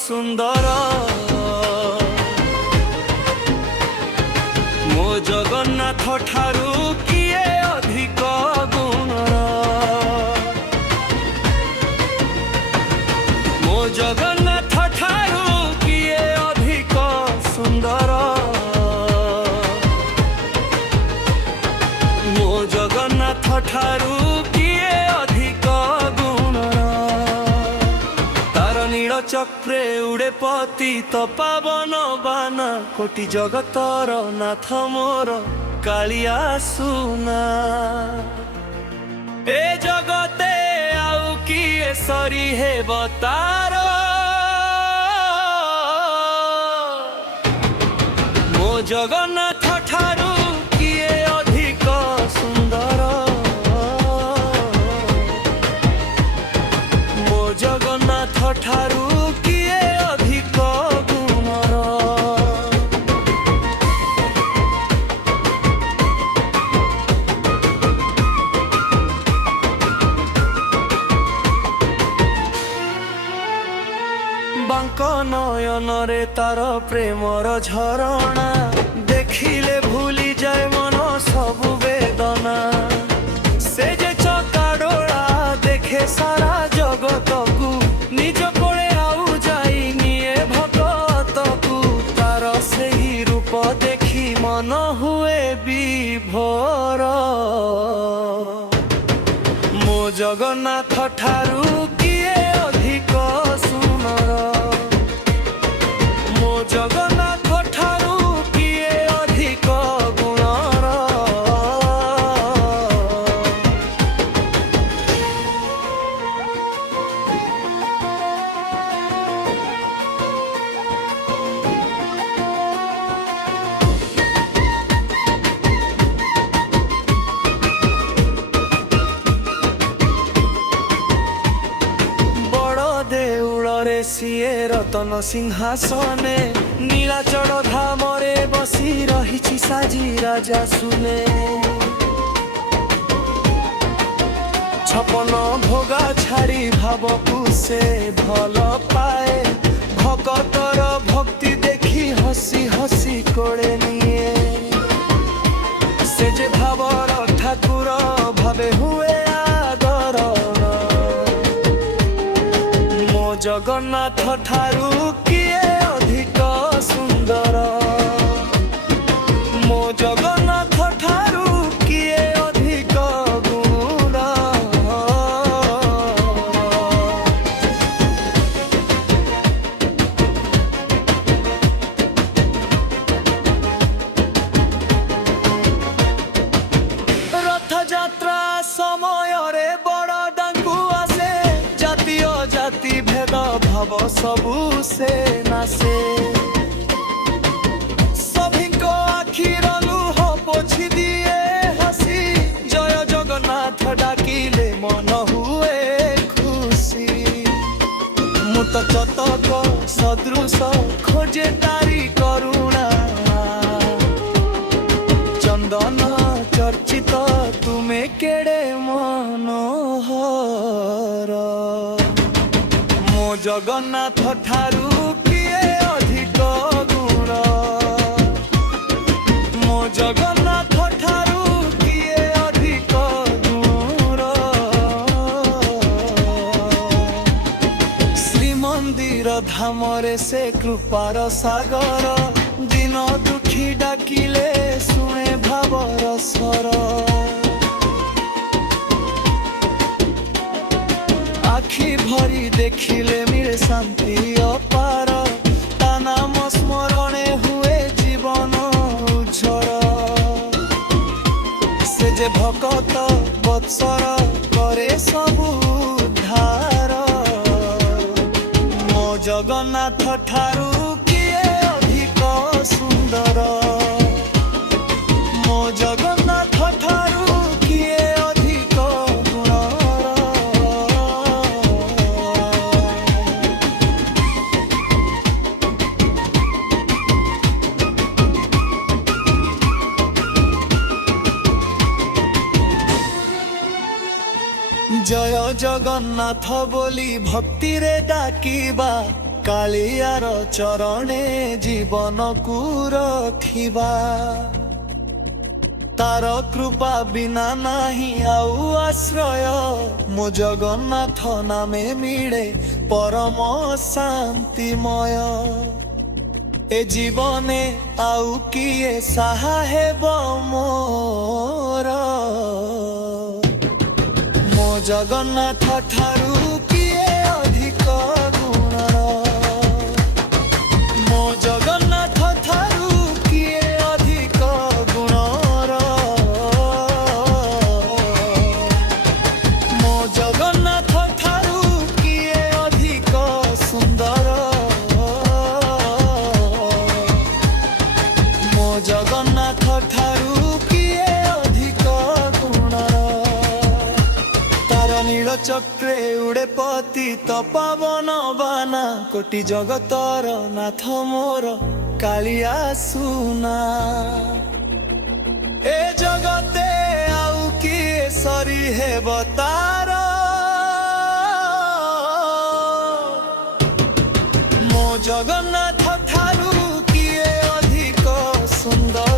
ସୁନ୍ଦର ମୋ ଜଗନ୍ନାଥ ଠାରୁ କିଏ ଅଧିକ ଗୁଣର ମୋ ଜଗନ୍ନାଥ ଠାରୁ କିଏ ଅଧିକ ସୁନ୍ଦର ମୋ ଜଗନ୍ନାଥ ଠାରୁ କିଏ ଅଧିକ ଗୁଣର ତାର ନୀଳ ଚକ୍ରେ ଉଡ଼େ ପତିତ ପାବନ ବାନା କୋଟି ଜଗତର ନାଥ ମୋର କାଳିଆ ସୁନା ଏ ଜଗତେ ଆଉ କିଏ ସରି ହେବ ତାର ମୋ ଜଗନ୍ନାଥ ଠାରୁ କିଏ ଅଧିକ ସୁନ୍ଦର ମୋ ଜଗନ୍ନାଥ ଠାରୁ କିଏ ଅଧିକ ଗୁଣର ବାଙ୍କ ନୟନରେ ତାର ପ୍ରେମର ଝରଣା ଦେଖିଲେ ଭୁଲି ଯାଏ ମନ ସବୁ ବେଦନା ସେ ଯେ ଚକାଡୋଳା ଦେଖେ ସାରା ଜଗତକୁ ନିଜ କୋଳେ ଆଉ ଯାଇ ନିଏ ଭଗତକୁ ତାର ସେହି ରୂପ ଦେଖି ମନ ହୁଏ ବିଭୋର ମୋ ଜଗନ୍ନାଥ ଠାରୁ କିଏ ଅଧିକ ସୁନ୍ଦର ମୋ ଜଗନ୍ନାଥ ଠାରୁ କିଏ ଅଧିକ ଗୁଣର ଦେଉଳରେ ସିଏ ରତନ ସିଂହାସନେ ନୀଳାଚଳ ଧାମରେ ବସି ରହିଛି ସାଜି ରାଜା ସୁନେ ଛପନ ଭୋଗା ଛାଡ଼ି ଭାବକୁ ସେ ଭଲ ପାଏ ଭକତର ଭକ୍ତି ଦେଖି ହସି ହସି କୋଳେ ନିଏ ସେ ଯେ ଭାବର ଠାକୁର ଭାବେ ହୁଏ ଆଦର ମୋ ଜଗନ୍ନାଥ ଠାରୁ କିଏ ଅଧିକ ସୁନ୍ଦର ମୋ ଜଗନ୍ନାଥ ଠାରୁ କିଏ ଅଧିକ ଗୁଣ ରଥଯାତ୍ରା ସମୟରେ ବଡ଼ ଡାଙ୍କୁ ଆସେ ଜାତୀୟ ଜାତି ଭେଦ ଭାବ ସବୁ ସେ ନାସେ ସଭିଙ୍କ ଆଖିର ଲୁହ ପୋଛି ଦିଏ ହସି ଜୟ ଜଗନ୍ନାଥ ଡାକିଲେ ମନ ହୁଏ ଖୁସି ମୁଁ ତ ଚତକ ସଦୃଶ ଖୋଜେ ତାରି କରୁଣା ଚନ୍ଦନ ଚର୍ଚ୍ଚିତ ତୁମେ କେଡ଼େ ମନୋହର ମୋ ଜଗନ୍ନାଥ ଠାରୁ କିଏ ଅଧିକ ଗୁଣ ମୋ ଜଗନ୍ନାଥ ଠାରୁ କିଏ ଅଧିକ ଗୁଣ ଶ୍ରୀମନ୍ଦିର ଧାମରେ ସେ କୃପାର ସାଗର ଦିନ ଦୁଃଖୀ ଡାକିଲେ ଶୁଣେ ଭାବର ସ୍ୱର ଆଖି ଭରି ଦେଖିଲେ ମିଳେ ଶାନ୍ତି ଅପାର ତା ନାମ ସ୍ମରଣେ ହୁଏ ଜୀବନ ଉଜ୍ଜଳ ସେ ଯେ ଭକତ ବତ୍ସର କରେ ସବୁ ଉଦ୍ଧାର ମୋ ଜଗନ୍ନାଥ ଠାରୁ କିଏ ଅଧିକ ସୁନ୍ଦର ମୋ ଜଗନ୍ନାଥ ଠାରୁ କିଏ ଅଧିକ ଗୁଣର জয় জগন্নাথ বলি ভক্তিরে ডাকিবা କାଳିଆର ଚରଣେ ଜୀବନକୁ ରଖିବା। ତାର କୃପା ବିନା ନାହିଁ ଆଉ ଆଶ୍ରୟ, ମୋ ଜଗନ୍ନାଥ ନାମେ ମିଳେ ପରମ ଶାନ୍ତିମୟ। ଏ ଜୀବନେ ଆଉ କିଏ ସାହା ହେବ ମୋର, ମୋ ଜଗନ୍ନାଥ ଠାରୁ କିଏ ଅଧିକ ଗୁଣର। ମୋ ଜଗନ୍ନାଥ ଠାରୁ କିଏ ଅଧିକ ଗୁଣର, ମୋ ଜଗନ୍ନାଥ ଠାରୁ କିଏ ଅଧିକ ସୁନ୍ଦର, ମୋ ଜଗନ୍ନାଥ ଠାରୁ କିଏ ଅଧିକ ଗୁଣର। ତାର ନୀଳ ଚକ୍ରେ ଉଡ଼େ ପତିତ ପାବନ ବାନା, କୋଟି ଜଗତର ନାଥ ମୋର କାଳିଆ ସୁନା। ଏ ଜଗତେ ଆଉ କିଏ ସରି ହେବ ତାର, ମୋ ଜଗନ୍ନାଥ ଠାରୁ କିଏ ଅଧିକ ସୁନ୍ଦର।